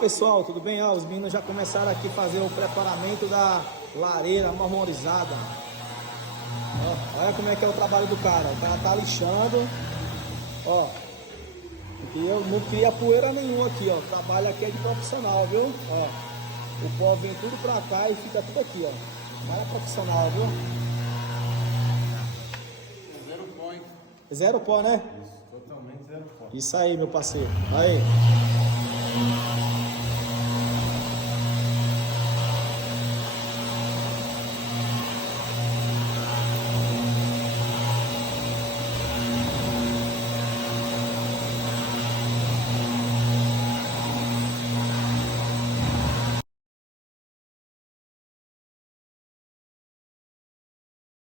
pessoal, tudo bem? Os meninos já começaram aqui a fazer o preparamento da lareira marmorizada. Ó, olha como é que é o trabalho do cara. O cara tá lixando. Ó, aqui eu não cria poeira nenhuma aqui, ó. O trabalho aqui é de profissional, viu? Ó, o pó vem tudo pra cá e fica tudo aqui, ó. Cara profissional, viu? Zero point. Zero pó, né? Isso, totalmente zero point. Isso aí, meu parceiro. Aí.